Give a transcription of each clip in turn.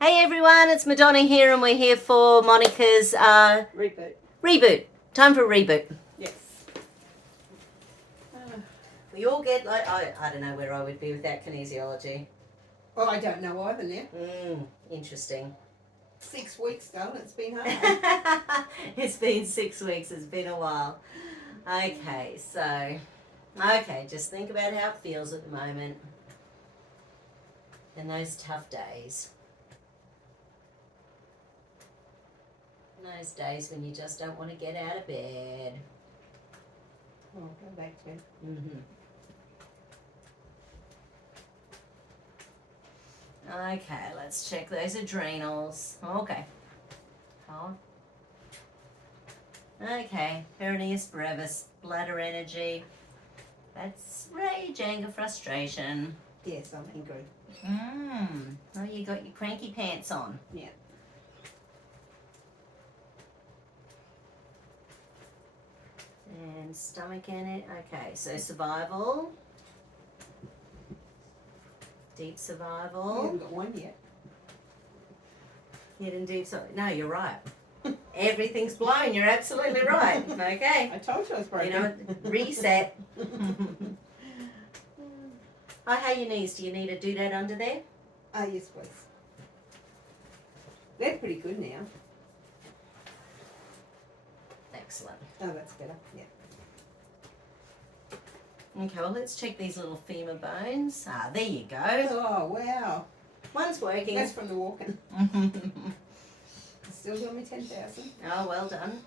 Hey everyone, it's Madonna here, and we're here for Monica's Reboot. reboot. Time for a reboot. Yes. We all get like I don't know where I would be without kinesiology. Well, I don't know either now. Interesting. 6 weeks ago, and it's been hard. It's been 6 weeks. It's been a while. Okay, just think about how it feels at the moment, and those tough days. Those days when you just don't want to get out of bed. Oh, go back to. Okay, let's check those adrenals. Okay. Okay, perineus brevis, bladder energy. That's rage, anger, frustration. Yes, I'm angry. Oh, you got your cranky pants on. Yeah. And stomach in it. Okay, so survival. Deep You survival. haven't got one yet. Hidden deep survival. No, you're right. Everything's blown. You're absolutely right. Okay. I told you I was broken. You know what? Reset. Oh, how are your knees? Do you need a doodad under there? Yes, please. They're pretty good now. Excellent. Oh, that's better. Yeah. Okay, well, let's check these little femur bones. Ah, there you go. Oh, wow. One's working. That's from the walking. Still doing me 10,000. Oh, well done.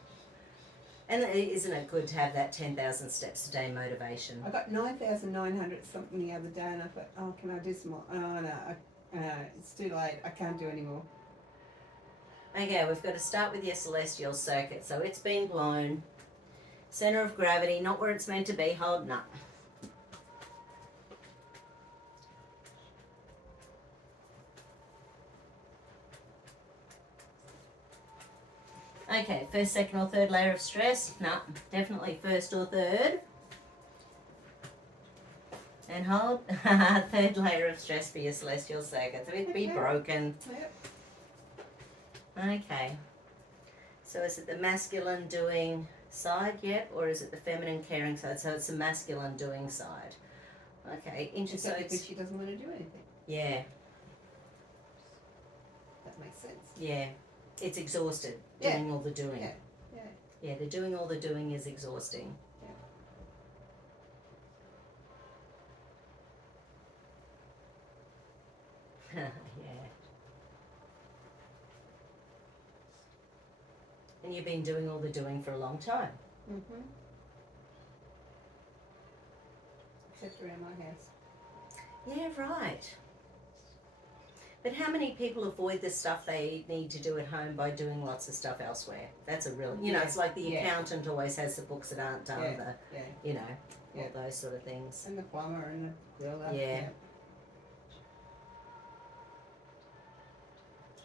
And isn't it good to have that 10,000 steps a day motivation? I got 9,900 something the other day, and I thought, oh, can I do some more? Oh, no, it's too late. I can't do any more. Okay, we've got to start with your celestial circuit. So it's been blown. Center of gravity, not where it's meant to be, holding up. Okay, first, second, or third layer of stress? No, definitely first or third. And hold. Third layer of stress for your celestial circuit. So it'd be broken. Yep. Okay. So is it the masculine doing side yet, or is it the feminine caring side? So it's the masculine doing side. Okay, Except because she doesn't want to do anything. Yeah, That makes sense. yeah. It's exhausted Yeah. doing all the doing. Yeah. Yeah. Yeah, the doing all the doing is exhausting. Yeah. And you've been doing all the doing for a long time. Mm-hmm. Except around my house. Yeah, right. But how many people avoid the stuff they need to do at home by doing lots of stuff elsewhere? That's a real, you know, it's like the accountant always has the books that aren't done, you know, all those sort of things. And the plumber and the builder. Yeah.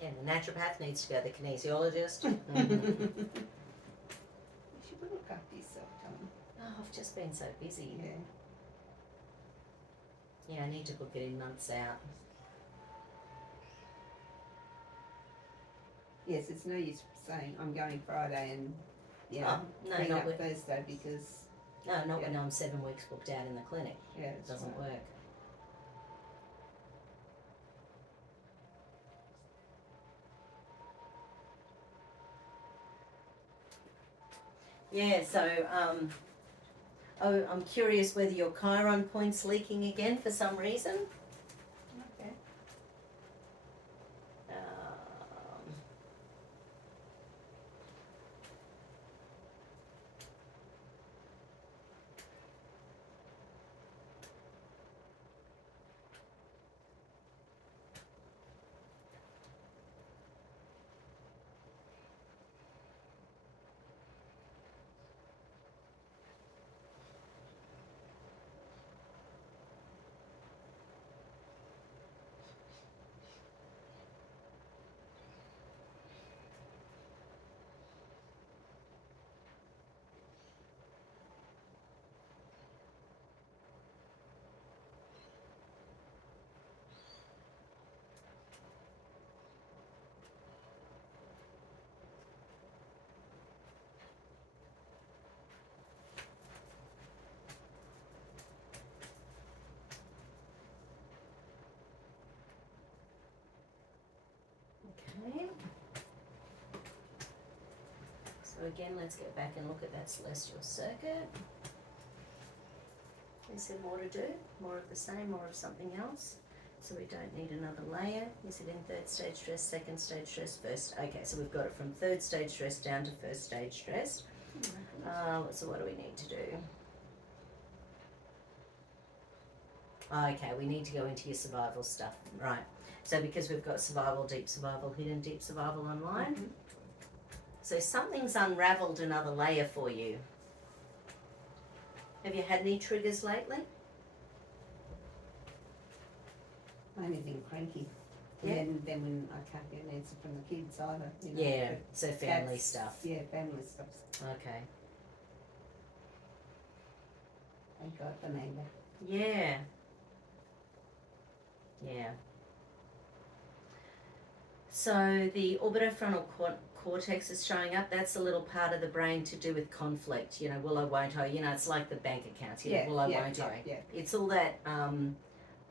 Yeah, the naturopath needs to go to the kinesiologist. You should look after yourself, Tom. Oh, I've just been so busy. Yeah. Yeah, I need to book it in months out. Yes, it's no use saying I'm going Friday and no, bring not up with, Thursday because no, not when I'm 7 weeks booked out in the clinic. it Doesn't work. Yeah, so I'm curious whether your Chiron point's leaking again for some reason. Okay. Okay. So again, let's go back and look at that celestial circuit. Is there more to do? More of the same, more of something else? So we don't need another layer. Is it in third stage stress, second stage stress, first? Okay, so we've got it from third stage stress down to first stage stress. So what do we need to do? Okay, we need to go into your survival stuff, right? So because we've got survival, deep survival, hidden deep survival online. Mm-hmm. So something's unravelled another layer for you. Have you had any triggers lately? Only been cranky. Yeah. And then when I can't get an answer from the kids either. You know, Yeah, but so family that's- stuff. Yeah, family stuff. Okay. Thank God for Amanda. Yeah. Yeah. So the orbitofrontal cortex is showing up. That's a little part of the brain to do with conflict. You know, will I, won't I? You know, it's like the bank accounts. You know, will I, won't I? Yeah. It's all that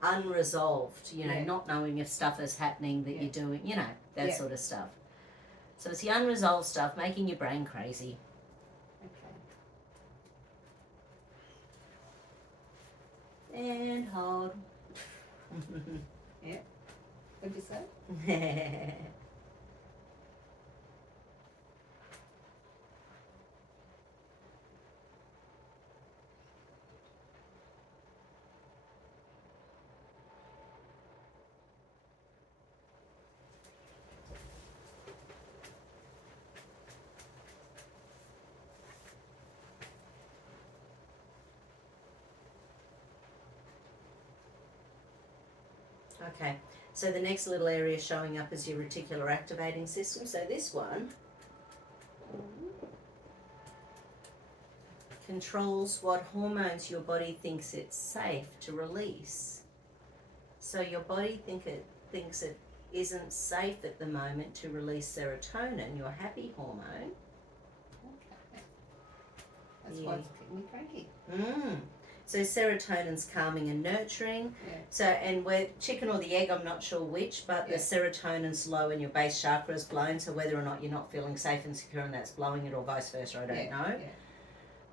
unresolved, you know, Yeah. not knowing if stuff is happening that Yeah. you're doing, you know, that Yeah. sort of stuff. So it's the unresolved stuff making your brain crazy. Okay. And hold. What'd you say? Okay, so the next little area showing up is your reticular activating system. So this one controls what hormones your body thinks it's safe to release. So your body thinks it isn't safe at the moment to release serotonin, your happy hormone. Okay. That's Yeah. what's keeping me cranky. So serotonin's calming and nurturing. Yeah. So, and we're chicken or the egg, I'm not sure which, but the Yeah. serotonin's low and your base chakra is blown. So whether or not you're not feeling safe and secure and that's blowing it, or vice versa, I don't know. Yeah.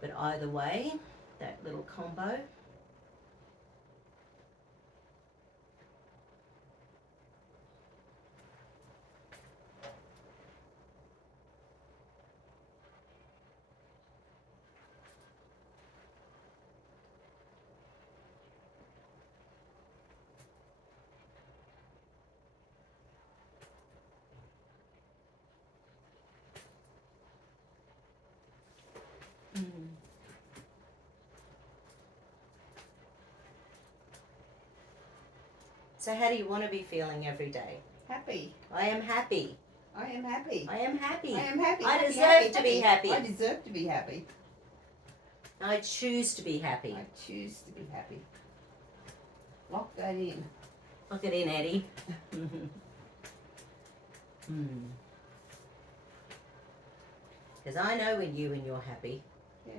But either way, that little combo. So how do you want to be feeling every day? Happy. I am happy. I am happy. I am happy. I am happy. I happy, deserve happy, to be happy. I deserve to be happy. I choose to be happy. I choose to be happy. Lock that in. Look it in, Eddie. Because I know when you're happy. Yeah.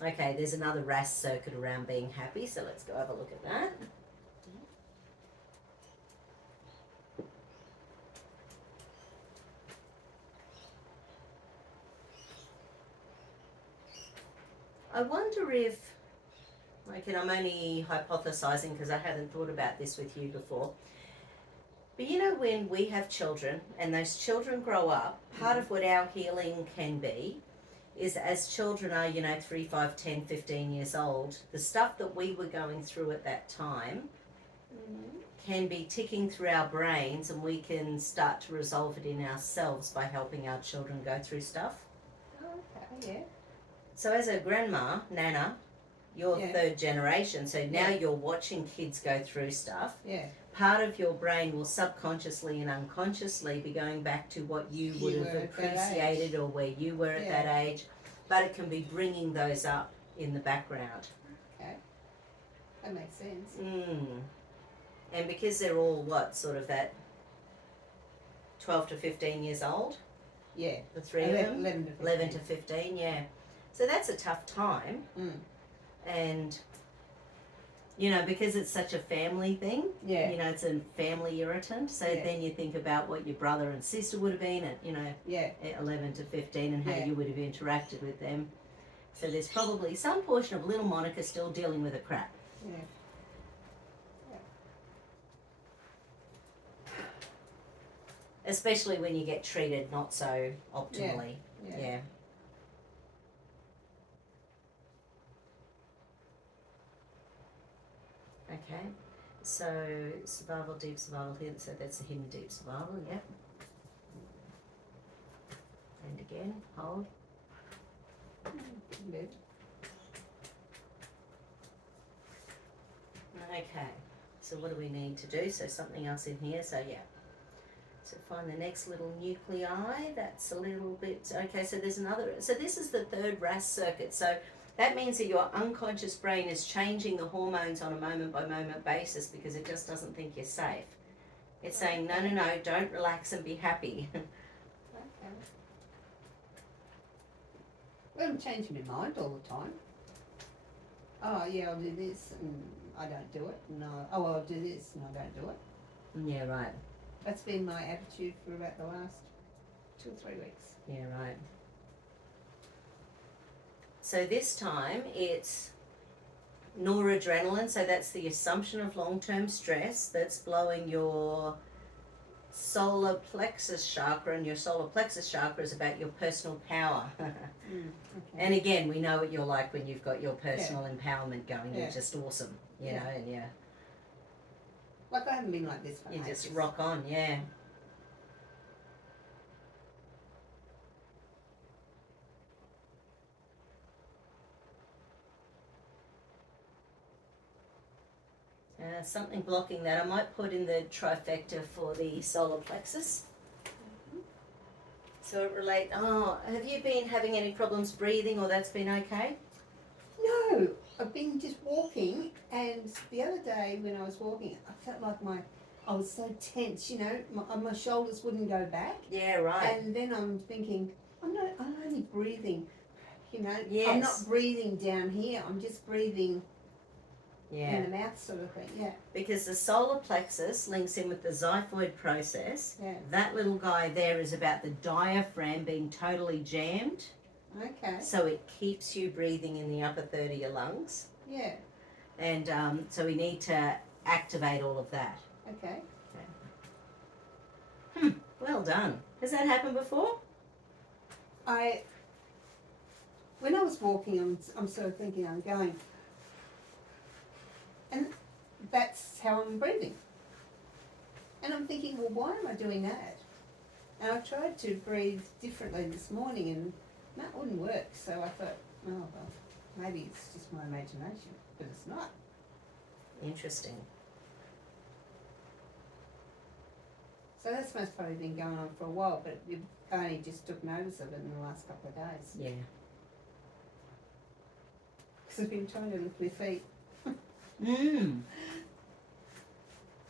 Okay, there's another RAS circuit around being happy, so let's go have a look at that. I wonder if, and I'm only hypothesizing because I hadn't thought about this with you before, but you know when we have children and those children grow up, part of what our healing can be is as children are, 3, 5, 10, 15 years old, the stuff that we were going through at that time can be ticking through our brains, and we can start to resolve it in ourselves by helping our children go through stuff. Okay, yeah. So as a grandma, Nana, you're Yeah. third generation, so now Yeah. you're watching kids go through stuff. Yeah. Part of your brain will subconsciously and unconsciously be going back to what you would You have were at that appreciated or where you were at Yeah. that age, but it can be bringing those up in the background. Okay. That makes sense. And because they're all sort of that 12 to 15 years old, Yeah. the three of them? 11 to 15. 11 to 15, yeah. So that's a tough time. And You know, because it's such a family thing. Yeah. You know, it's a family irritant. So Yeah. then you think about what your brother and sister would have been at, you know, Yeah. at 11 to 15 and how Yeah. you would have interacted with them. So there's probably some portion of little Monica still dealing with a crap. Yeah. Especially when you get treated not so optimally. Yeah. Yeah. Okay. So survival, deep survival here. So that's the hidden deep survival. Yep. And again, hold. Good. Okay. So what do we need to do? So something else in here. So yeah. So find the next little nuclei. That's a little bit, okay, so there's another, so this is the third RAS circuit. So that means that your unconscious brain is changing the hormones on a moment by moment basis because it just doesn't think you're safe. It's saying, no, no, no, don't relax and be happy. Okay. Well, I'm changing my mind all the time. Oh, yeah, I'll do this and I don't do it. No. Oh, I'll do this and I don't do it. Yeah, right. That's been my attitude for about the last 2 or 3 weeks. Yeah, right. So this time it's noradrenaline, so that's the assumption of long-term stress that's blowing your solar plexus chakra, and your solar plexus chakra is about your personal power. Okay. And again, we know what you're like when you've got your personal empowerment going. Yeah. You're just awesome, you know, and yeah, Like I haven't been like this for you ages. just rock on, yeah. Something blocking that. I might put in the trifecta for the solar plexus. So it relate. Oh, have you been having any problems breathing, or that's been okay? No, I've been just walking, and the other day when I was walking, I felt like I was so tense, you know, my shoulders wouldn't go back. Yeah, right. And then I'm thinking, I'm only breathing, you know, Yes. I'm not breathing down here, I'm just breathing Yeah. in the mouth sort of thing, yeah. Because the solar plexus links in with the xiphoid process. Yeah. That little guy there is about the diaphragm being totally jammed, Okay, so it keeps you breathing in the upper third of your lungs. yeah, And so we need to activate all of that. okay. Well done. Has that happened before? When I was walking, I'm sort of thinking I'm going, and that's how I'm breathing. And I'm thinking, well, why am I doing that? And I tried to breathe differently this morning, and that wouldn't work. So I thought, oh, well, maybe it's just my imagination, but it's not. Interesting. So that's most probably been going on for a while, but you only just took notice of it in the last couple of days. Yeah. Because I've been trying to lift my feet. Mm.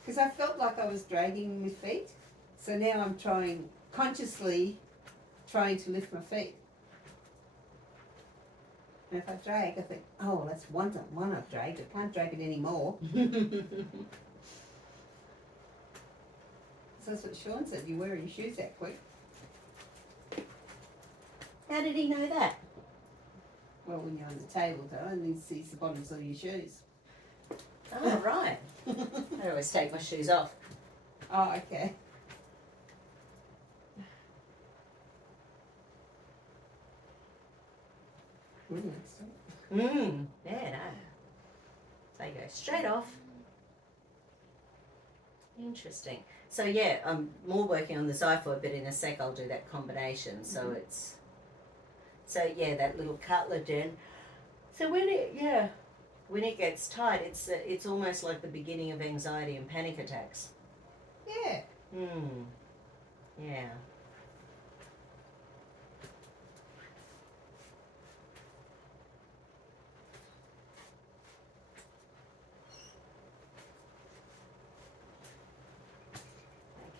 Because I felt like I was dragging my feet. So now I'm consciously trying to lift my feet. And if I drag, I think, oh, well, that's one I've dragged. I can't drag it anymore. So that's what Sean said, you wear your shoes that quick. How did he know that? Well, when you're on the table, though, and he sees the bottoms of your shoes. Oh, right. I always take my shoes off. Oh, okay. Yeah, no. They go straight off. Interesting. So yeah, I'm more working on the xiphoid, but in a sec I'll do that combination. So it's, so yeah, that little cutlet in. So when it gets tight, it's almost like the beginning of anxiety and panic attacks. Yeah. Yeah.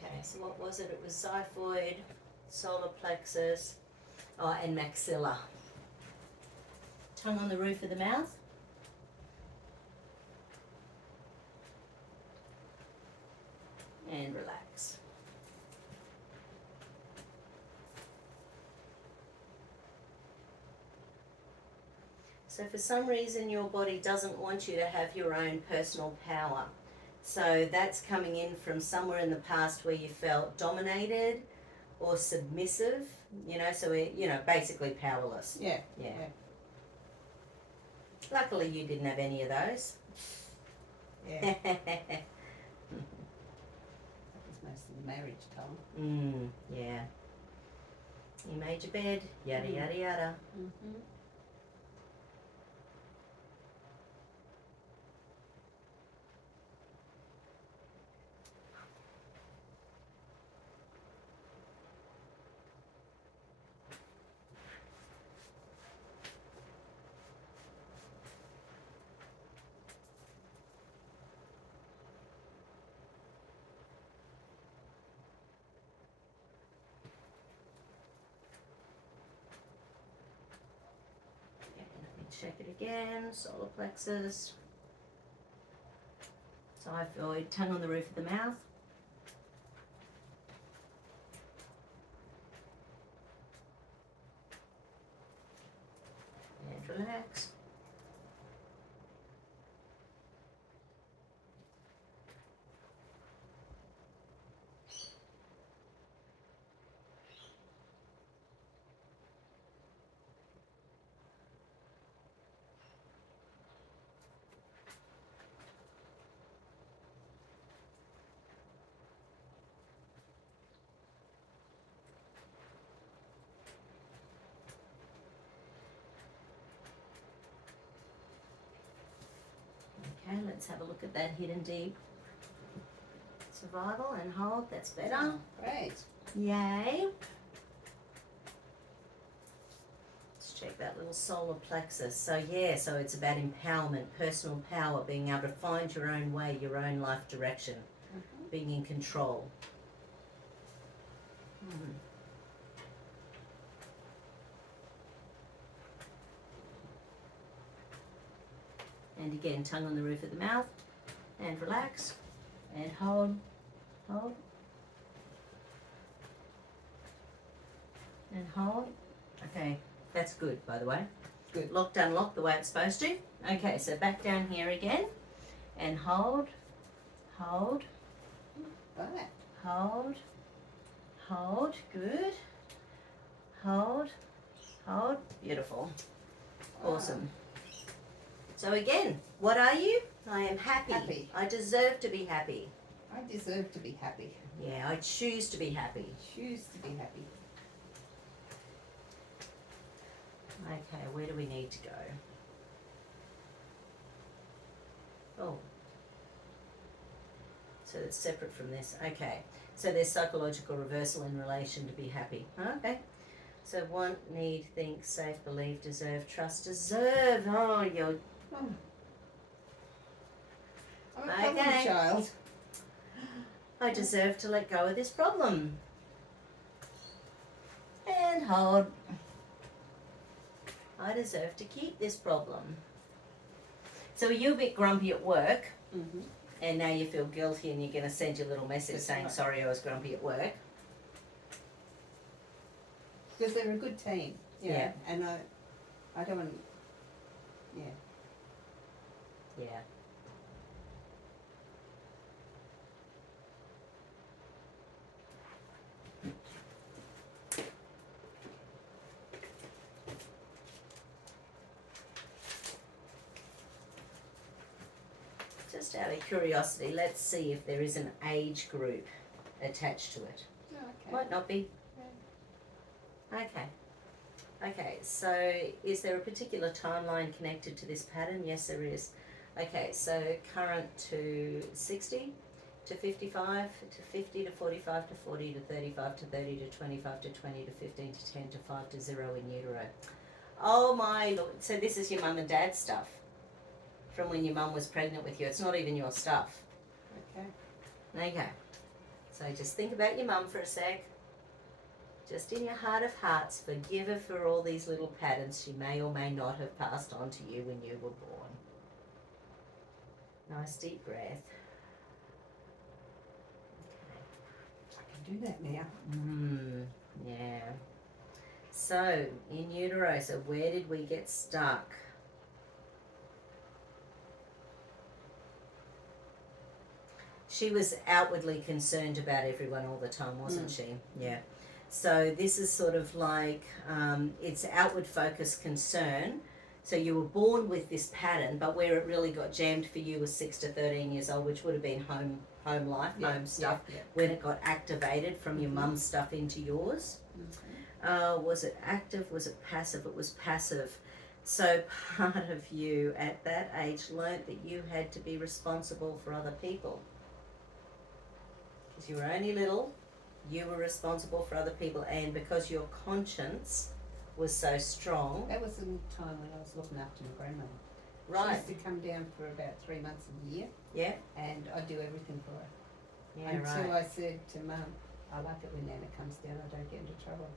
Okay, so what was it? It was xiphoid, solar plexus, and maxilla. Tongue on the roof of the mouth. and relax. So for some reason your body doesn't want you to have your own personal power. So that's coming in from somewhere in the past where you felt dominated or submissive, so basically powerless. Yeah. Yeah. Luckily you didn't have any of those. Yeah. That was most of the marriage time. Yeah. You made your bed, yada yada yada. Mm-hmm. Check it again, solar plexus, xiphoid, tongue on the roof of the mouth. And relax. Okay, let's have a look at that hidden deep survival and hold. That's better. Oh, great. Yay. Let's check that little solar plexus. So it's about empowerment, personal power, being able to find your own way, your own life direction, being in control. And again, tongue on the roof of the mouth, and relax, and hold, and hold. Okay, that's good, by the way. Good. Locked, unlocked the way it's supposed to. Okay, so back down here again, and hold, Right. hold, good, hold, beautiful, awesome. So again, what are you? I am happy. Happy. I deserve to be happy. I deserve to be happy. Yeah, I choose to be happy. Choose to be happy. Okay, where do we need to go? Oh. So it's separate from this. Okay. So there's psychological reversal in relation to be happy. Okay. So want, need, think, safe, believe, deserve, trust, deserve. Oh, you're... Oh. I'm a problem Okay. child. I deserve to let go of this problem. And hold. I deserve to keep this problem. So are you a bit grumpy at work, Mm-hmm. and now you feel guilty and you're going to send your little message That's saying, right. sorry, I was grumpy at work? Because they're a good team. Yeah. And I don't want. Yeah. Yeah. Just out of curiosity, let's see if there is an age group attached to it. Oh, okay. Might not be. Okay. Okay, so is there a particular timeline connected to this pattern? Yes, there is. Okay, so current to 60 to 55 to 50 to 45 to 40 to 35 to 30 to 25 to 20 to 15 to 10 to 5 to 0 in utero. Oh my Lord. So this is your mum and dad's stuff from when your mum was pregnant with you. It's not even your stuff. Okay. Okay. So just think about your mum for a sec. Just in your heart of hearts, forgive her for all these little patterns she may or may not have passed on to you when you were born. Nice deep breath. do that now. Yeah. So, in utero, so where did we get stuck? She was outwardly concerned about everyone all the time, wasn't she? Yeah. So this is sort of like it's outward focused concern. So you were born with this pattern, but where it really got jammed for you was 6 to 13 years old, which would have been home life, home stuff. When it got activated from your mum's stuff into yours. Was it active? Was it passive? It was passive. So part of you at that age learnt that you had to be responsible for other people. Because you were only little, you were responsible for other people, and because your conscience was so strong. That was the time when I was looking after my grandmother. Right. She used to come down for about 3 months a year. Yeah. And I do everything for her. Yeah, Until right. I said to Mum, I like it when Nana comes down, I don't get into trouble.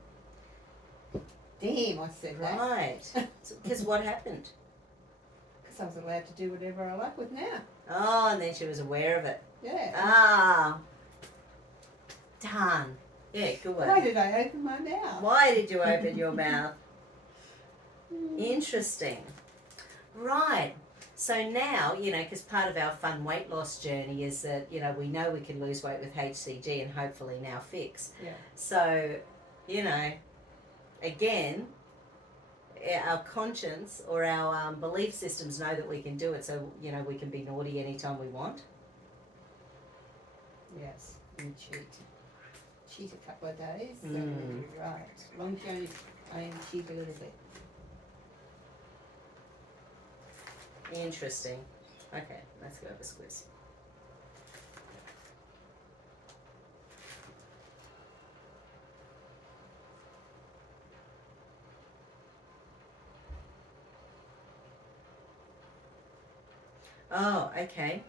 Damn, I said that. Right. Because what happened? Because I was allowed to do whatever I like with now. Oh, and then she was aware of it. Yeah. Ah. Darn. Yeah, good work. Why did I open my mouth? Why did you open your mouth? Interesting. Right. So now, because part of our fun weight loss journey is that, we know we can lose weight with HCG and hopefully now fix. Yeah. So, again, our conscience or our belief systems know that we can do it. So, we can be naughty anytime we want. Yes. And cheat a couple of days. So right. Long journey, I cheat a little bit. Interesting. Okay, let's go over squiz. Oh, okay.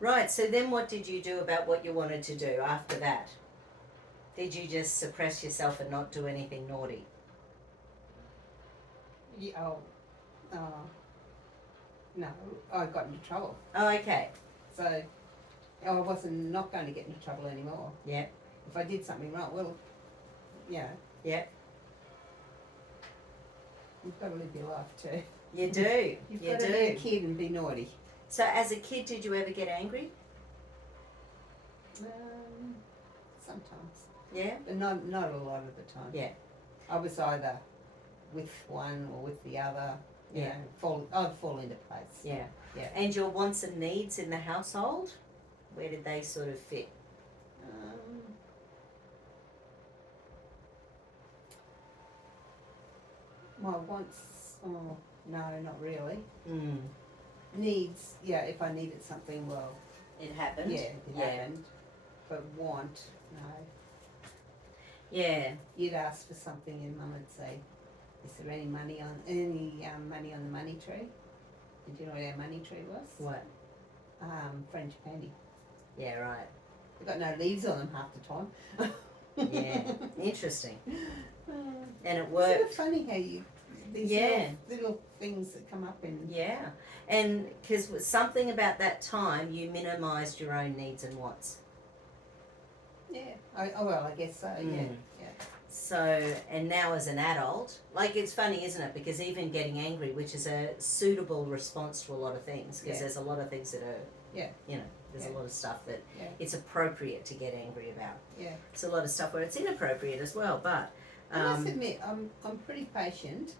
Right, so then what did you do about what you wanted to do after that? Did you just suppress yourself and not do anything naughty? Yeah, no, I got into trouble. Oh, okay. So I wasn't not going to get into trouble anymore. Yeah. If I did something wrong, well, Yeah. You've got to live your life too. You do. You've You got to do. be a kid and be naughty. So as a kid, did you ever get angry? Sometimes. Yeah. But not a lot of the time. Yeah. I was either with one or with the other. Yeah. I'd fall into place. Yeah. Yeah. And your wants and needs in the household, where did they sort of fit? My wants, no, not really. Mm. Needs, if I needed something, well, It happened. yeah, it happened. But want, no. Yeah. You'd ask for something and Mum would say, is there any money on the money tree? Did you know what our money tree was? What? French pandy. Yeah, right. They've got no leaves on them half the time. Yeah. Interesting. And it It's worked. sort of funny how these little things that come up in. Yeah. And because something about that time, you minimised your own needs and wants. Yeah. I guess so. Yeah. So, and now as an adult, like it's funny, isn't it? Because even getting angry, which is a suitable response to a lot of things, because there's a lot of things that are, there's a lot of stuff that it's appropriate to get angry about. Yeah. It's a lot of stuff where it's inappropriate as well, but. I must admit, I'm pretty patient.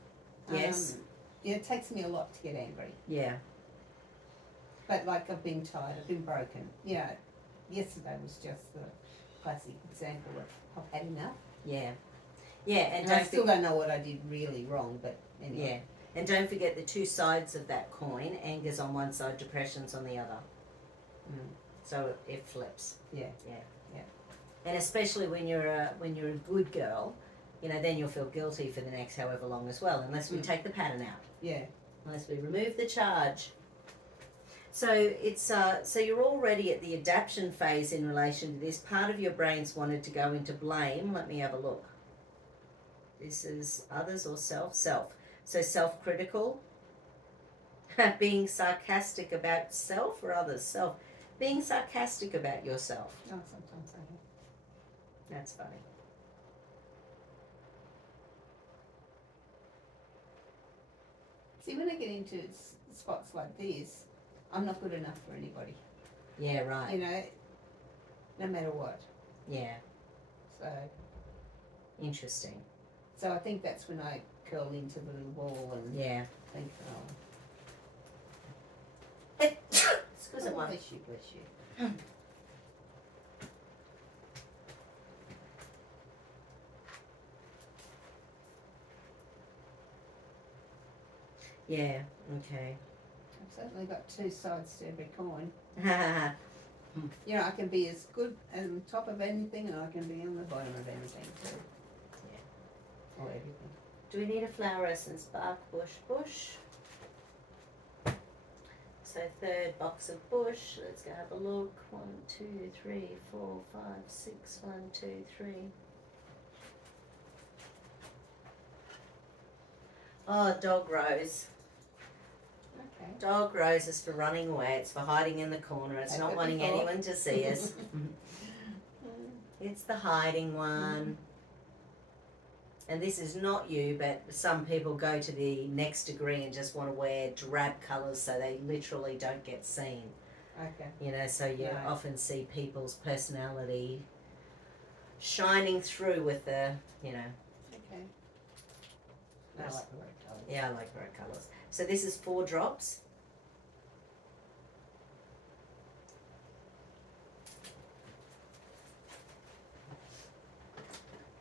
Yes. It takes me a lot to get angry. Yeah. But like I've been tired, I've been broken. Yesterday was just the classic example of I've had enough. Yeah. Yeah, and I still don't know what I did really wrong, but anyway. Yeah. And don't forget the two sides of that coin. Anger's on one side, depression's on the other. So it flips. Yeah. And especially when you're a good girl, then you'll feel guilty for the next however long as well, unless we take the pattern out. Yeah. Unless we remove the charge. So it's so you're already at the adaptation phase in relation to this. Part of your brain's wanted to go into blame. Let me have a look. This is others or self? Self. So self-critical. Being sarcastic about self or others? Self. Being sarcastic about yourself. Oh, sometimes I That's funny. See, when I get into spots like this, I'm not good enough for anybody. Yeah, right. You know, no matter what. Yeah, So, interesting. so I think that's when I curl into the little ball and Yeah. think, Excuse me. bless you, bless you. Yeah, okay. I've certainly got two sides to every coin. Yeah. You know, I can be as good on top of anything, and I can be on the bottom of anything too. Or everything. Do we need a flower essence? Bark, bush. So third box of bush. Let's go have a look. 1, 2, 3, 4, 5, 6. 1, 2, 3. Oh, dog rose. Okay. Dog rose is for running away. It's for hiding in the corner. It's I've not got wanting before. anyone to see us. It's the hiding one. And this is not you, but some people go to the next degree and just want to wear drab colours so they literally don't get seen. Okay. You know, so you Right. often see people's personality shining through with the, you know. Okay. I Yes. like the red colours. Yeah, I like red colours. So this is 4 drops.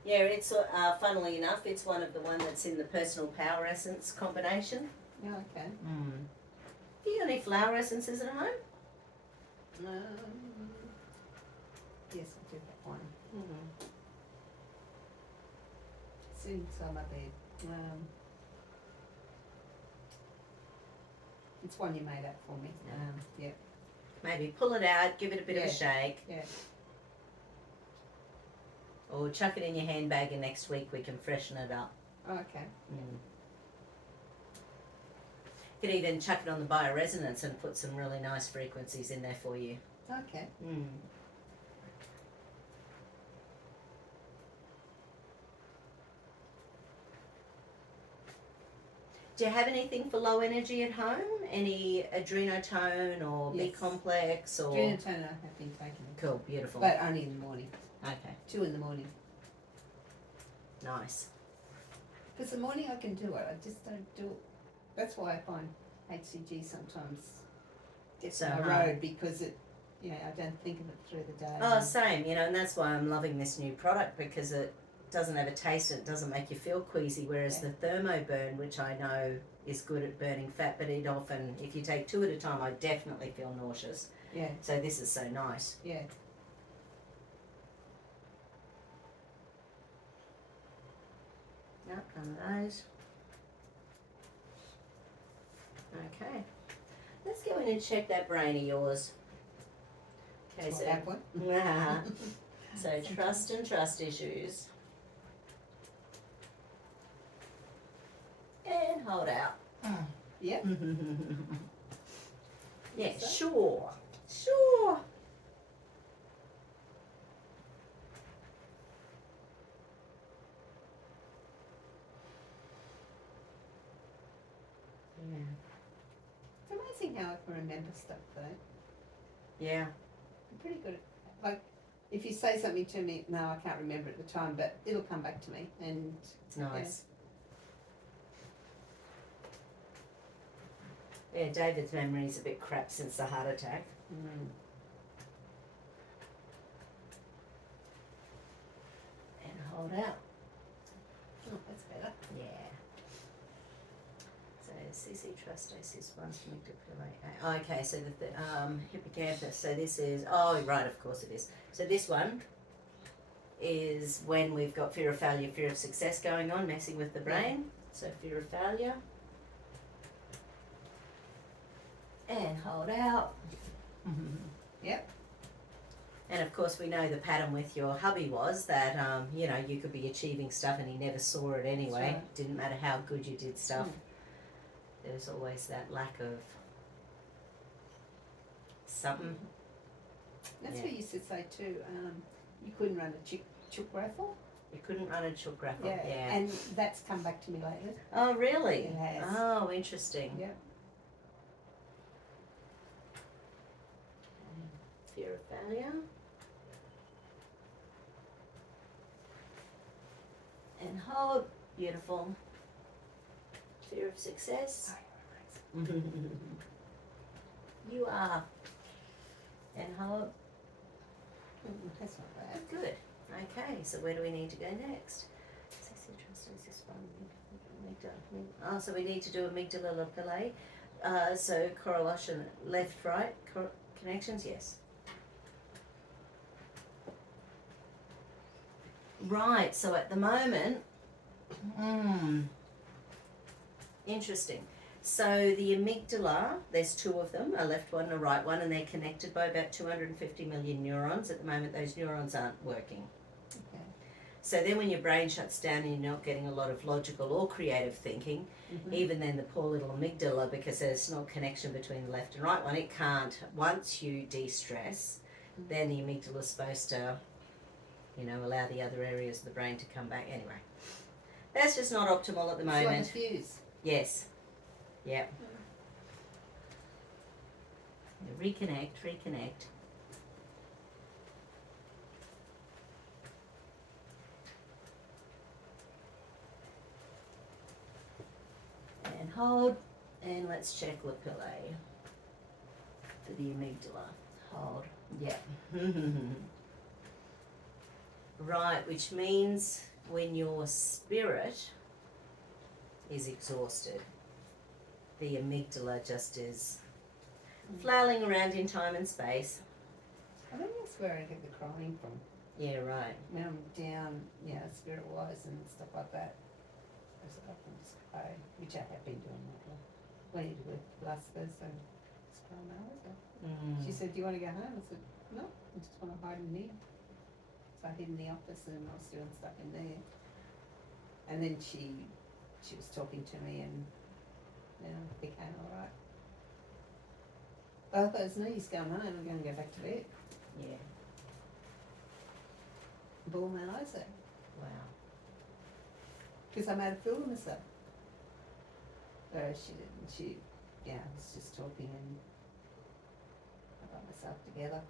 Yeah, it's funnily enough, it's one of the one that's in the personal power essence combination. Yeah, okay. Do you got any flower essences at home? Yes, I do have one. Sitting some of it. It's one you made up for me. Yeah. Maybe pull it out, give it a bit of a Yeah. shake. Yeah. Or chuck it in your handbag and next week we can freshen it up. Okay. You could even chuck it on the bioresonance and put some really nice frequencies in there for you. Okay. Do you have anything for low energy at home? Any adrenotone or B Yes. complex or? Adrenotone I have been taking. Cool, beautiful. But only in the morning. Okay, 2 in the morning. nice. Because the morning I can do it. I just don't do it. That's why I find HCG sometimes gets So my hard. road because it, you know, I don't think of it through the day. Oh, same, you know, and that's why I'm loving this new product because it doesn't have a taste and it doesn't make you feel queasy, whereas Yeah. the Thermoburn, which I know is good at burning fat, but it often, if you take 2 at a time, I definitely feel nauseous. Yeah, So this is so nice. yeah. Yep, none of those. Okay. Let's go in and check that brain of yours. Okay, So so that one. so trust issues. And hold out. Yeah. Yeah, So? sure. Yeah. It's amazing how I can remember stuff though. Yeah. I'm pretty good at, like, if you say something to me, no, I can't remember at the time, but it'll come back to me. And It's nice. Yeah, David's memory's a bit crap since the heart attack. And hold out. oh, that's better. Yeah. So CC Trustosis, one's amygdala. Okay, so the hippocampus. So this is, oh right, of course it is. So this one is when we've got fear of failure, fear of success going on, messing with the brain. So fear of failure. And hold out. Yep. And of course, we know the pattern with your hubby was that, you know, you could be achieving stuff and he never saw it anyway. That's right. Didn't matter how good you did stuff. There was always that lack of something. That's Yeah. what you used to say too. You couldn't run a chook raffle. You couldn't run a chook raffle. Yeah. Yeah. And that's come back to me lately. Oh, really? It has. Oh, interesting. Yep. Fear of failure. And hold. Beautiful. Fear of success. You are. And hold. That's not bad. Good. Okay, so where do we need to go next? Sexy trust is this one. Oh, so we need to do amygdala pillay. So correlation left right connections, yes. Right, so at the moment, interesting. So the amygdala, there's two of them, a left one and a right one, and they're connected by about 250 million neurons. At the moment, those neurons aren't working. Okay. So then when your brain shuts down and you're not getting a lot of logical or creative thinking, even then the poor little amygdala, because there's no connection between the left and right one, it can't, once you de-stress, then the amygdala is supposed to, you know, allow the other areas of the brain to come back. Anyway, that's just not optimal at the moment. It's like a fuse. Yes. Yep. Reconnect. And hold. And let's check Lapillae for the amygdala. Hold. Yep. Right, which means when your spirit is exhausted, the amygdala just is flailing around in time and space. I think that's where I get the crying from. Yeah, right. When I'm down, you know, spirit wise and stuff like that. I can just cry, which I have been doing lately. When you did it last Thursday, just crying my eyes out. She said, "Do you want to go home?" I said, "No, I just want to hide in here." So I hid in the office and I was doing stuff in there. And then she was talking to me and it became alright. But I thought it's no use going home, I'm going to go back to bed. Yeah. Bawl my eyes out. Wow. Because I made a fool of myself. So she didn't, was just talking and I got myself together.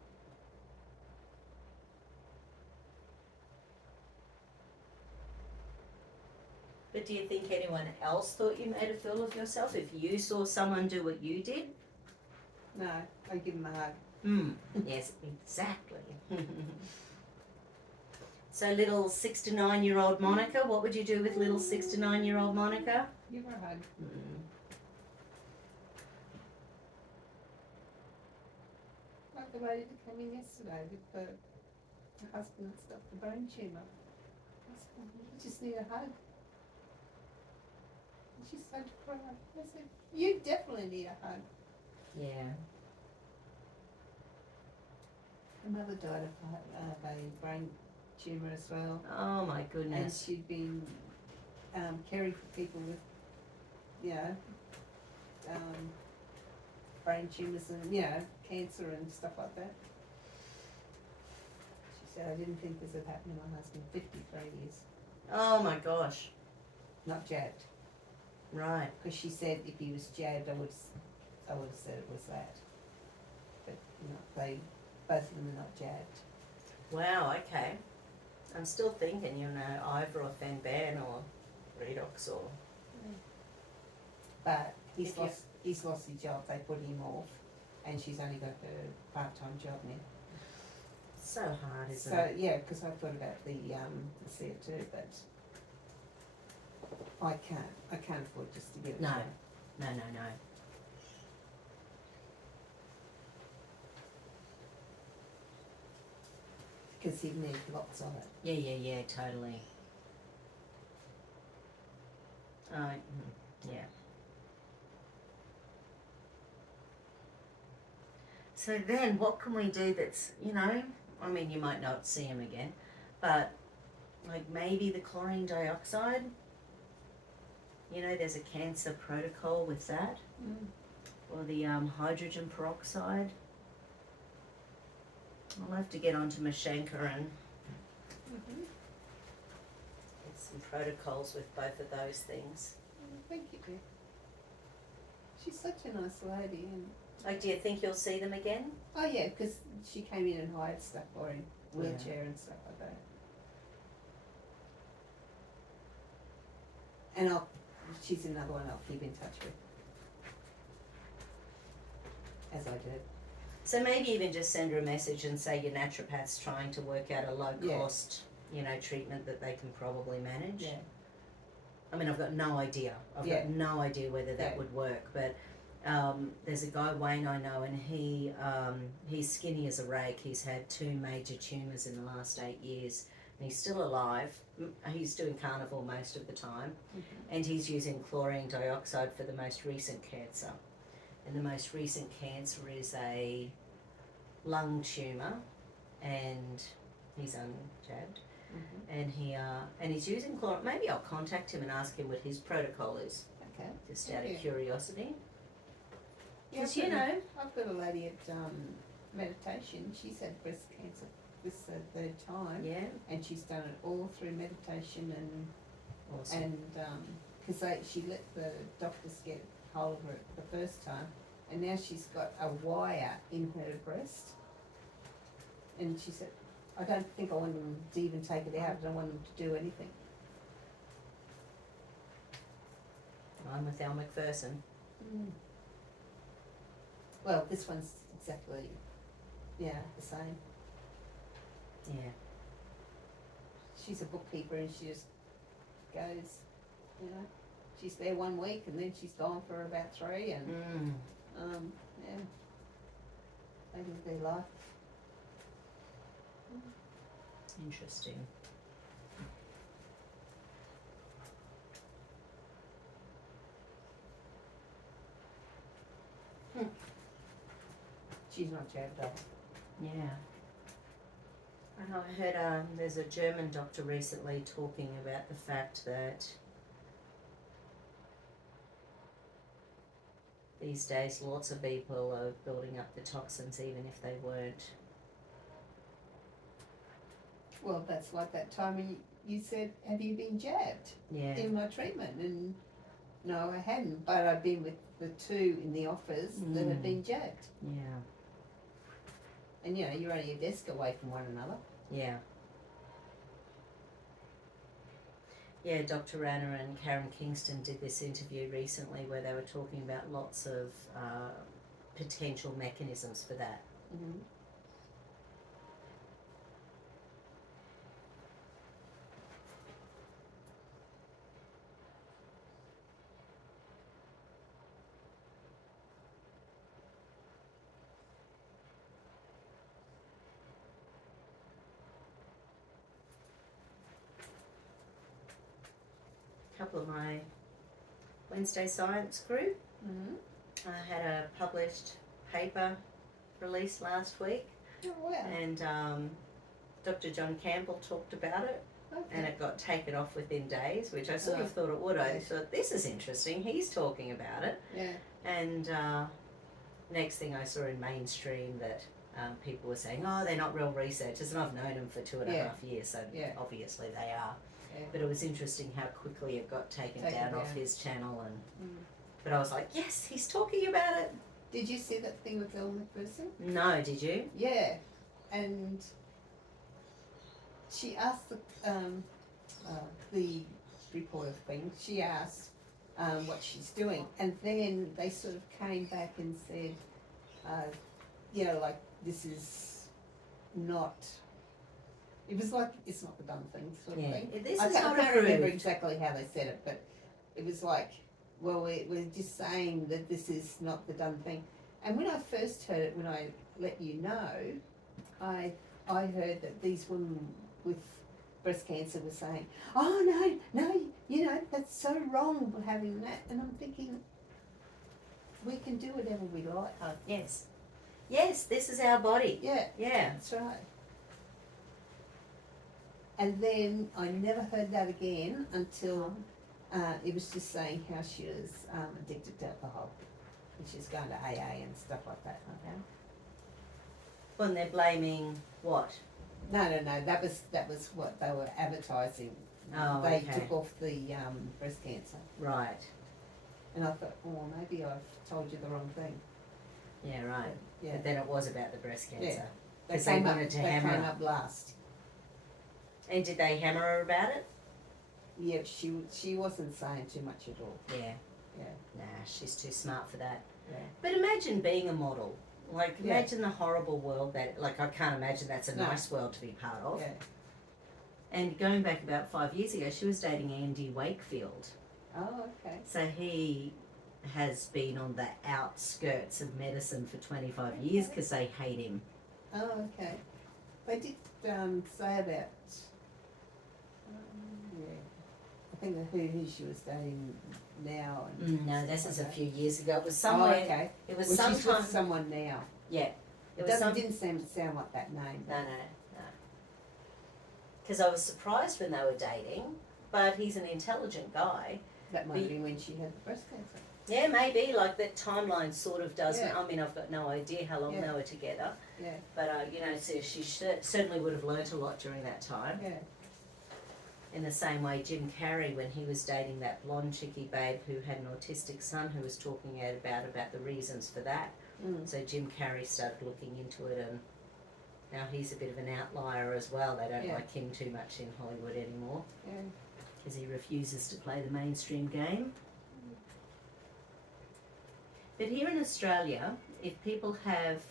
But do you think anyone else thought you made a fool of yourself if you saw someone do what you did? No, I give him a hug. Yes, exactly. So little 6 to 9-year-old Monica, what would you do with little 6 to 9-year-old Monica? Give her a hug. Like the lady that came in yesterday with the husband and stuff, the brain tumour. I said, "You just need a hug." And she started to cry. I said, "You definitely need a hug." Yeah. Her mother died of a brain tumour as well. Oh my And goodness. she'd been caring for people with, brain tumours and, cancer and stuff like that. She said, "I didn't think this would happen to my husband, 53 years, Oh my gosh. not jabbed." Right. Because she said if he was jabbed, I would have said it was that. But, both of them are not jabbed. Wow, okay. I'm still thinking, Ivor or Fenban or Redox or... But he's If you- lost his job, they put him off, and she's only got her part-time job now. So hard, isn't So it? yeah, because I thought about the CO2, but I can't afford just to give it No. to her. No. Because he'd need lots of it. Yeah, totally. Yeah. So then, what can we do that's, you might not see him again, but like maybe the chlorine dioxide? There's a cancer protocol with that, or the hydrogen peroxide. I'll have to get onto Mashenka and Mm-hmm. There's some protocols with both of those things. Thank you, dear. She's such a nice lady, and Like, do you think you'll see them again? oh yeah, because she came in and hired stuff for him, wheelchair and stuff like that. And she's another one I'll keep in touch with, as I do. So maybe even just send her a message and say your naturopath's trying to work out a low cost, treatment that they can probably manage. Yeah. I mean, I've got no idea. I've got no idea whether that would work, but there's a guy, Wayne, I know, and he's skinny as a rake. He's had 2 major tumours in the last 8 years, and he's still alive. He's doing carnivore most of the time, and he's using chlorine dioxide for the most recent cancer. And the most recent cancer is a lung tumour, and he's unjabbed. And he's using chlorine. Maybe I'll contact him and ask him what his protocol is, Okay. just out of curiosity. Yeah, Because I've got a lady at meditation. She's had breast cancer this third time, and she's done it all through meditation awesome. and because she let the doctors get hold of her the first time, and now she's got a wire in her breast, and she said, I don't think I want them to even take it out. I don't want them to do anything. I'm with Al McPherson. Well, this one's exactly, the same. Yeah. She's a bookkeeper and she just goes, she's there 1 week and then she's gone for about 3 and, they live their life. Interesting. She's not jabbed up. Yeah. And I heard there's a German doctor recently talking about the fact that these days lots of people are building up the toxins even if they weren't. Well, that's like that time you said, have you been jabbed Yeah. in my treatment? And no, I hadn't, but I've been with the 2 in the office that have been jabbed. Yeah. And you're only a desk away from one another. Yeah. Yeah, Dr. Ranner and Karen Kingston did this interview recently where they were talking about lots of potential mechanisms for that. Mm-hmm. Couple of my Wednesday Science group. I had a published paper released last week, Oh, wow. and Dr. John Campbell talked about it, and it got taken off within days, which I sort of thought it would. I thought, this is interesting, he's talking about it. Yeah. And next thing I saw in mainstream that people were saying, oh, they're not real researchers, and I've known them for 2.5 years, so obviously they are. Yeah. But it was interesting how quickly it got taken down off his channel, and but I was like, yes, he's talking about it. Did you see that thing with Elle Macpherson? No, did you? Yeah, and she asked the reporter thing. She asked what she's doing, and then they sort of came back and said, like this is not. It was like, it's not the done thing sort of thing. This I is can't not remember approved. exactly how they said it, but it was like, well, we're just saying that this is not the done thing. And when I first heard it, when I let you know, I heard that these women with breast cancer were saying, oh, no, that's so wrong having that. And I'm thinking, we can do whatever we like. Yes. Yes, this is our body. Yeah. Yeah. That's right. And then I never heard that again until it was just saying how she was addicted to alcohol. And she's going to AA and stuff like that. Okay. Well, and they're blaming what? No. That was what they were advertising. Oh, they okay. took off the breast cancer, Right. and I thought, oh, maybe I've told you the wrong thing. Yeah, right. Yeah, But then it was about the breast cancer. Yeah. Because they wanted to hammer came her. up last. And did they hammer her about it? Yeah, she wasn't saying too much at all. Yeah. Yeah. Nah, she's too smart for that. Yeah. But imagine being a model. Like, Yeah. imagine the horrible world that, like, I can't imagine that's a No. nice world to be part of. Yeah. And going back about 5 years ago, she was dating Andy Wakefield. Oh, okay. So he has been on the outskirts of medicine for 25 years because they hate him. Oh, okay. They did say about. Yeah. I think who she was dating now. And No, this stuff is a like few years ago. It was that. somewhere. Oh, okay. It was Well, she's sometime. with someone now. Yeah. It was didn't sound like that name. No. Because I was surprised when they were dating, but he's an intelligent guy. That might have been when she had the breast cancer. Yeah, maybe. Like that timeline sort of doesn't. Yeah. I mean, I've got no idea how long Yeah. they were together, Yeah. but so she certainly would have learnt a lot during that time. Yeah. In the same way, Jim Carrey, when he was dating that blonde chickie babe who had an autistic son, who was talking about the reasons for that. Mm. So Jim Carrey started looking into it, and now he's a bit of an outlier as well. They don't Yeah. like him too much in Hollywood anymore Yeah. because he refuses to play the mainstream game. But here in Australia, if people have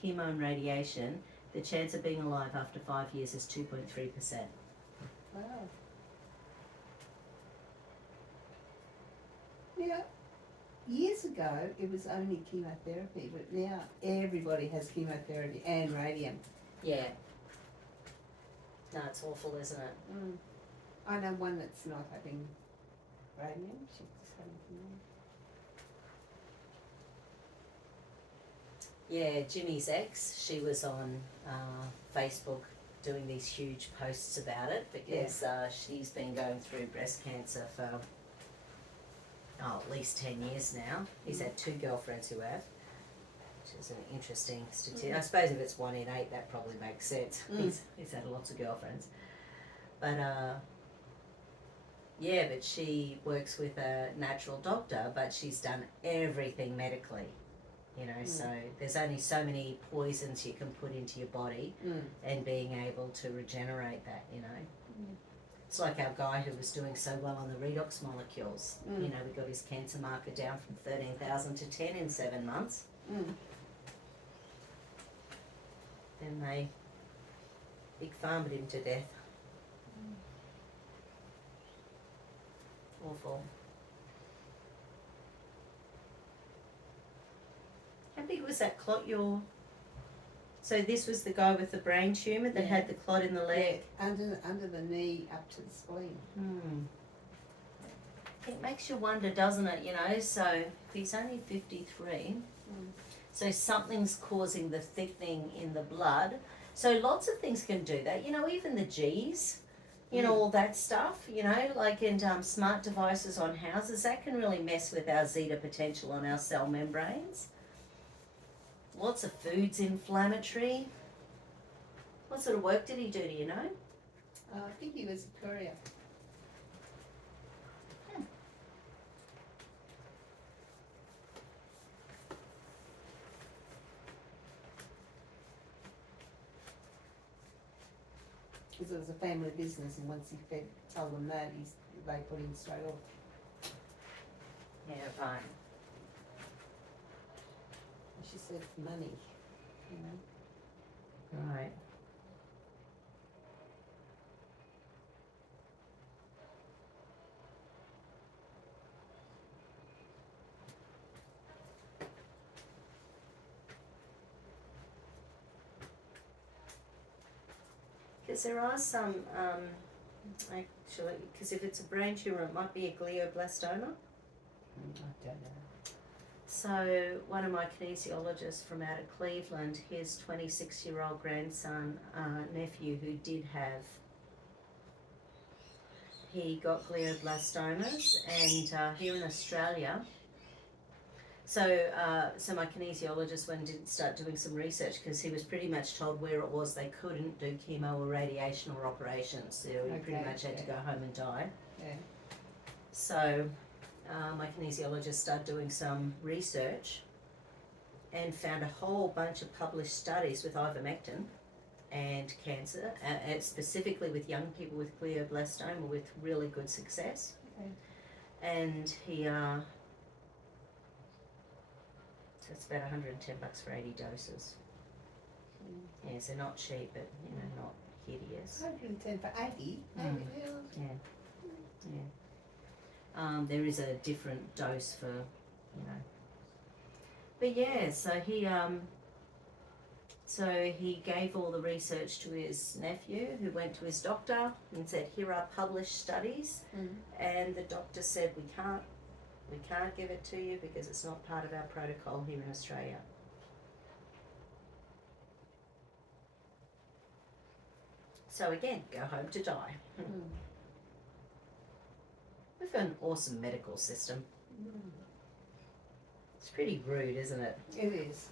chemo and radiation, the chance of being alive after 5 years is 2.3%. Wow. Yeah. Years ago, it was only chemotherapy, but now everybody has chemotherapy and radium. Yeah. No, it's awful, isn't it? Mm. I know one that's not having radium. She's just having chemo. Yeah, Jimmy's ex, she was on Facebook doing these huge posts about it because she's been going through breast cancer for at least 10 years now. He's had 2 girlfriends who have, which is an interesting statistic. I suppose if it's 1 in 8, that probably makes sense. He's had lots of girlfriends. But but she works with a natural doctor, but she's done everything medically. So there's only so many poisons you can put into your body and being able to regenerate that, It's like our guy who was doing so well on the redox molecules. We got his cancer marker down from 13,000 to 10 in 7 months. Then they big farmed him to death. Awful. How big was that clot So this was the guy with the brain tumour that had the clot in the leg? Yeah, under the knee up to the spleen. It makes you wonder, doesn't it, so if he's only 53, so something's causing the thickening in the blood. So lots of things can do that, even the G's, all that stuff, like in smart devices on houses, that can really mess with our zeta potential on our cell membranes. Lots of food's inflammatory. What sort of work did he do, do you know? I think he was a courier. Because it was a family business, and once he told them that, they put him straight off. Yeah, right. She said money, Right. Because there are some, actually, because if it's a brain tumour, it might be a glioblastoma. I don't know. So one of my kinesiologists from out of Cleveland, his 26-year-old grandson, nephew who did have, he got glioblastomas, and here in Australia, So my kinesiologist went and did start doing some research because he was pretty much told where it was they couldn't do chemo or radiation or operations. So he pretty much had to go home and die. Yeah. So my kinesiologist started doing some research and found a whole bunch of published studies with ivermectin and cancer, and specifically with young people with glioblastoma with really good success. Okay. And he so it's about $110 for 80 doses. Mm. Yeah, so not cheap, but not hideous. 110 for 80. Mm. Yeah. There is a different dose for, But yeah, so he gave all the research to his nephew, who went to his doctor and said, "Here are published studies," and the doctor said, "We can't give it to you because it's not part of our protocol here in Australia." So again, go home to die. We've got an awesome medical system. It's pretty rude, isn't it? It is.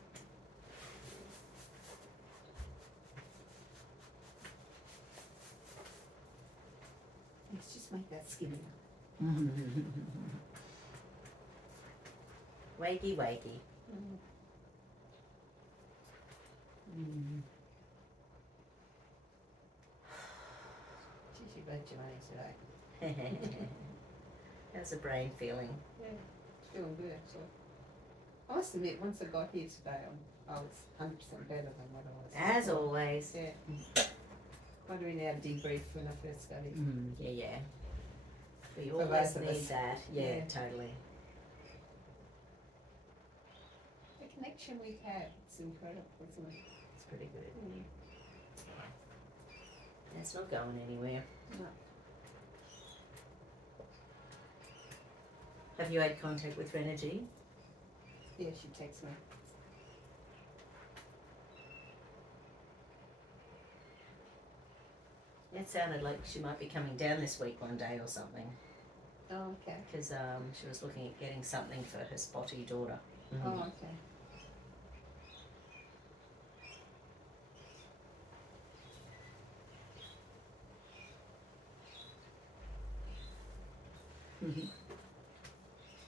Let's just make that skinnier. Wakey, wakey. Geez, you bet your money today. How's the brain feeling? Yeah, it's feeling good actually. I must admit, once I got here today, I was 100% better than what I was. As always. Yeah. Wondering our debrief when I first studied. Yeah. We For always both of need us. that. Yeah, Yeah. totally. The connection we've had, it's incredible, isn't it? It's pretty good. It's not going anywhere. No. Have you had contact with Renergy? Yeah, she texts me. It sounded like she might be coming down this week one day or something. Oh, okay. Because she was looking at getting something for her spotty daughter. Oh, okay.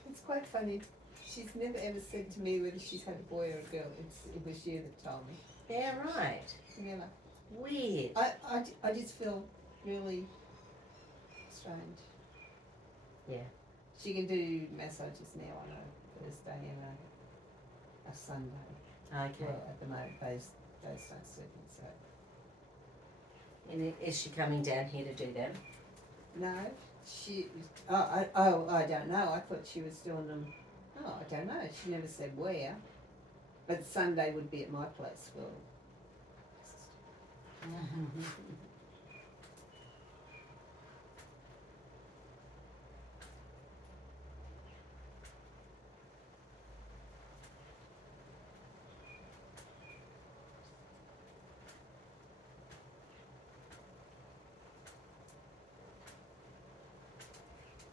It's quite funny. She's never ever said to me whether she's had a boy or a girl. It was you that told me. Yeah, right. Yeah. Weird. I just feel really strange. Yeah. She can do massages now on a Thursday and a Sunday. Okay. Well, at the moment, those don't suit me, so. And is she coming down here to do them? No, she. I don't know. I thought she was doing them. Oh, I don't know. She never said where. But Sunday would be at my place. Well,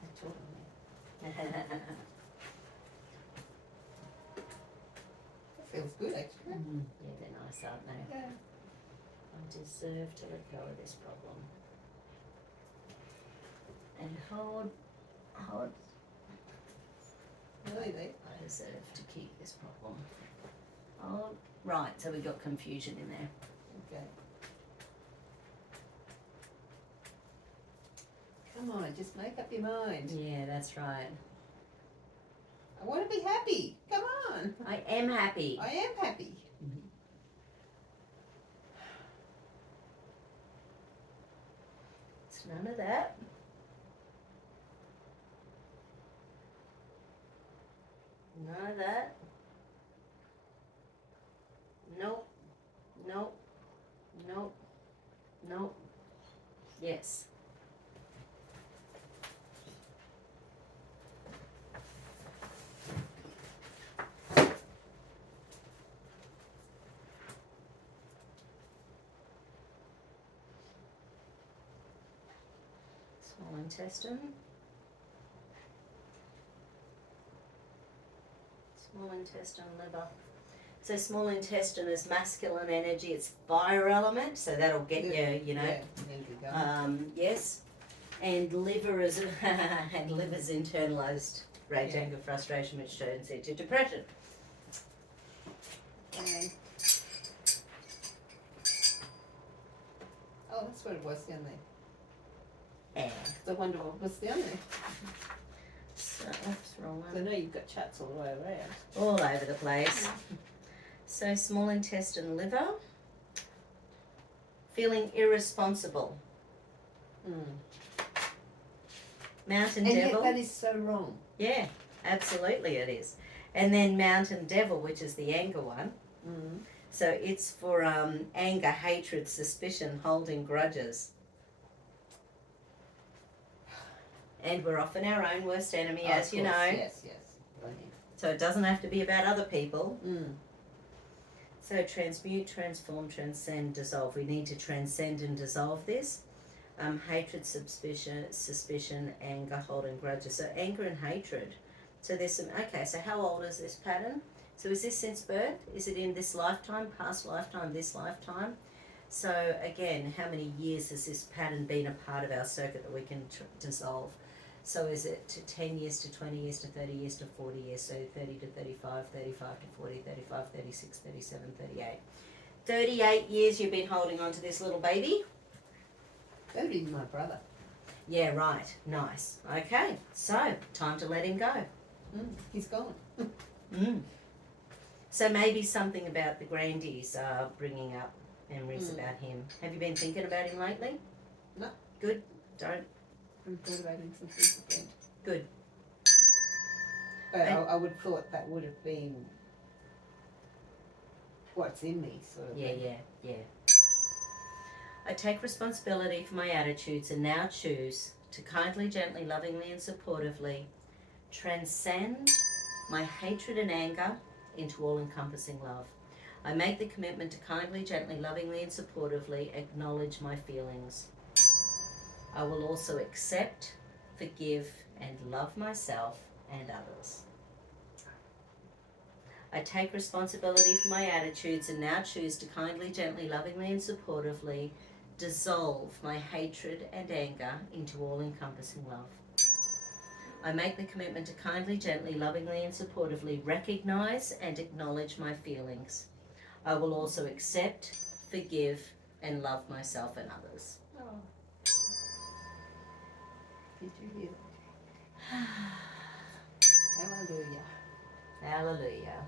I told her that. That feels good, actually. Yeah, they're nice, aren't they? Yeah. I deserve to let go of this problem. And hold. Really? I deserve to keep this problem. Oh, right, so we got confusion in there. Okay. Come on, just make up your mind. Yeah, that's right. I want to be happy. Come on. I am happy. I am happy. It's none of that. None of that. Nope. Nope. Nope. Nope. Yes. Small intestine. Small intestine, liver. So small intestine is masculine energy. It's fire element, so that'll get you, you know. Yeah, there we go. Yes. And liver is and liver's internalized rage, anger, frustration, which turns into depression. Okay. Oh, that's what it was down there. Yeah. I wonder what was down there. So, oops, wrong I one. know you've got charts all the way around. All over the place. So small intestine, liver. Feeling irresponsible. Mountain And devil. yet that is so wrong. Yeah, absolutely it is. And then mountain devil, which is the anger one. So it's for anger, hatred, suspicion, holding grudges. And we're often our own worst enemy, Oh, as of you course. know. Yes, yes. Brilliant. So it doesn't have to be about other people. Mm. So transmute, transform, transcend, dissolve. We need to transcend and dissolve this. Hatred, suspicion, anger, holding grudges. So anger and hatred. So there's some, okay, so how old is this pattern? So is this since birth? Is it in this lifetime, past lifetime, this lifetime? So again, how many years has this pattern been a part of our circuit that we can dissolve? So is it to 10 years to 20 years to 30 years to 40 years? So 30 to 35, 35 to 40, 35, 36, 37, 38. 38 years you've been holding on to this little baby. That'd be my brother. Yeah, right. Nice. Okay, so time to let him go. He's gone. So maybe something about the grandies are bringing up memories about him. Have you been thinking about him lately? No. Good. Don't. I'm thought about him since he's a friend. Good. But I would have thought that would have been what's in me, sort of. Yeah. I take responsibility for my attitudes and now choose to kindly, gently, lovingly, and supportively transcend my hatred and anger into all-encompassing love. I make the commitment to kindly, gently, lovingly, and supportively acknowledge my feelings. I will also accept, forgive, and love myself and others. I take responsibility for my attitudes and now choose to kindly, gently, lovingly, and supportively dissolve my hatred and anger into all-encompassing love. I make the commitment to kindly, gently, lovingly, and supportively recognize and acknowledge my feelings. I will also accept, forgive, and love myself and others. Oh. Did you hear that? Hallelujah. Hallelujah.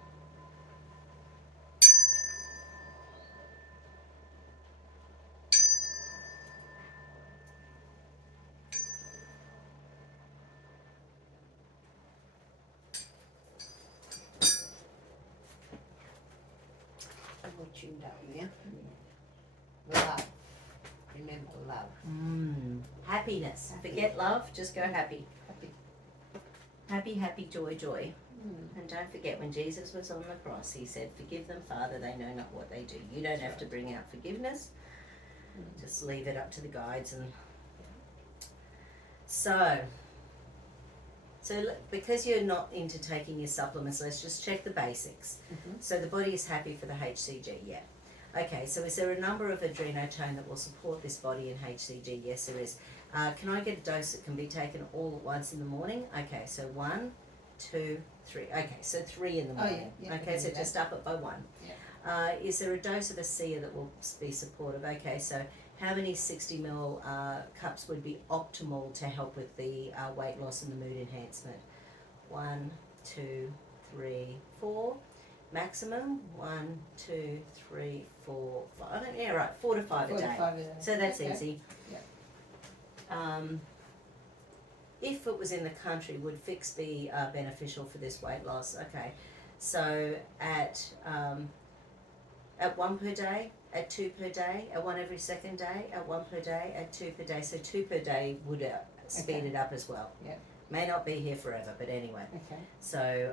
I'm all tuned up now. Love. Remember love. Happiness. Happy. Forget love, just go happy. Happy. Happy, happy, joy, joy. And don't forget, when Jesus was on the cross, he said, forgive them, Father, they know not what they do. You don't have to bring out forgiveness. Just leave it up to the guides. And so because you're not into taking your supplements, let's just check the basics. So the body is happy for the HCG, yeah. Okay, so is there a number of adrenotone that will support this body in HCG? Yes, there is. Can I get a dose that can be taken all at once in the morning? Okay, so 1, 2, 3. Okay, so 3 in the morning. Yeah, okay, so just up it by 1. Yeah. Is there a dose of ASEA that will be supportive? Okay, so how many 60 ml cups would be optimal to help with the weight loss and the mood enhancement? 1, 2, 3, 4. Maximum 1, 2, 3, 4, 5. Yeah, right, 4 to 5 a day. 5 a day. So that's Okay. easy. If it was in the country, would Fix be beneficial for this weight loss? Okay, so at 1 per day, at 2 per day, at 1 every second day, at 1 per day, at 2 per day. So 2 per day would speed it up as well. Yeah. May not be here forever, but anyway. Okay. So,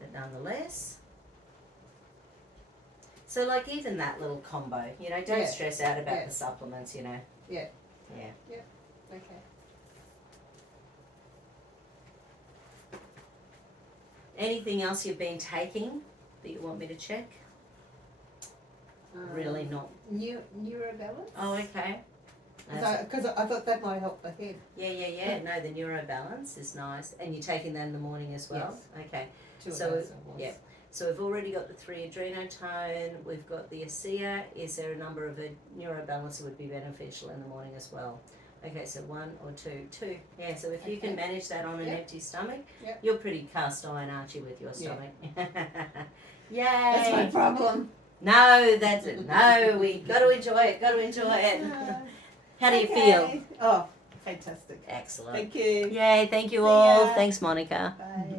but nonetheless. So like even that little combo, you know, don't stress out about the supplements, you know. Yeah. Yeah. Okay. Anything else you've been taking that you want me to check? Really not. Neurobalance. Oh, okay. Because I thought that might help the head. Yeah. No, the neurobalance is nice. And you're taking that in the morning as well? Yes. Okay. 2 of So those at once. yeah. So we've already got the 3 adrenotone, we've got the ASEA. Is there a number of a neurobalance that would be beneficial in the morning as well? Okay, so 1 or 2? 2. Yeah, so if you can Okay. manage that on an Yep. empty stomach, Yep. you're pretty cast iron, aren't you, with your Yeah. stomach? That's my Yay! problem. No, that's it. No, we got to enjoy it. Got to enjoy it. How do you feel? Okay. Oh, fantastic. Excellent. Thank you. Yay! Thank you See all. ya. Thanks, Monica. Bye.